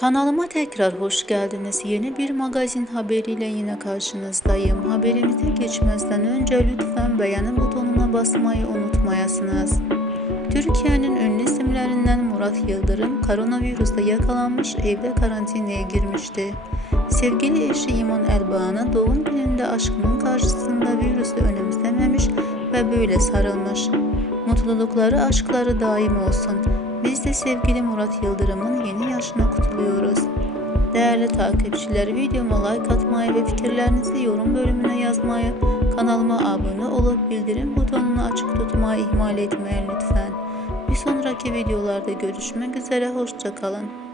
Kanalıma tekrar hoş geldiniz. Yeni bir magazin haberiyle yine karşınızdayım. Haberimize geçmezden önce lütfen beğeni butonuna basmayı unutmayasınız. Türkiye'nin ünlü isimlerinden Murat Yıldırım koronavirüste yakalanmış evde karantinaya girmişti. Sevgili eşi İman Elbağan'a doğum gününde aşkının karşısında virüsü önemsememiş ve böyle sarılmış. Mutlulukları, aşkları daim olsun. Biz de sevgili Murat Yıldırım'ın yeni yaşına kutluyoruz. Değerli takipçiler videoma like atmayı ve fikirlerinizi yorum bölümüne yazmayı, kanalıma abone olup bildirim butonunu açık tutmayı ihmal etmeyin lütfen. Bir sonraki videolarda görüşmek üzere, hoşçakalın.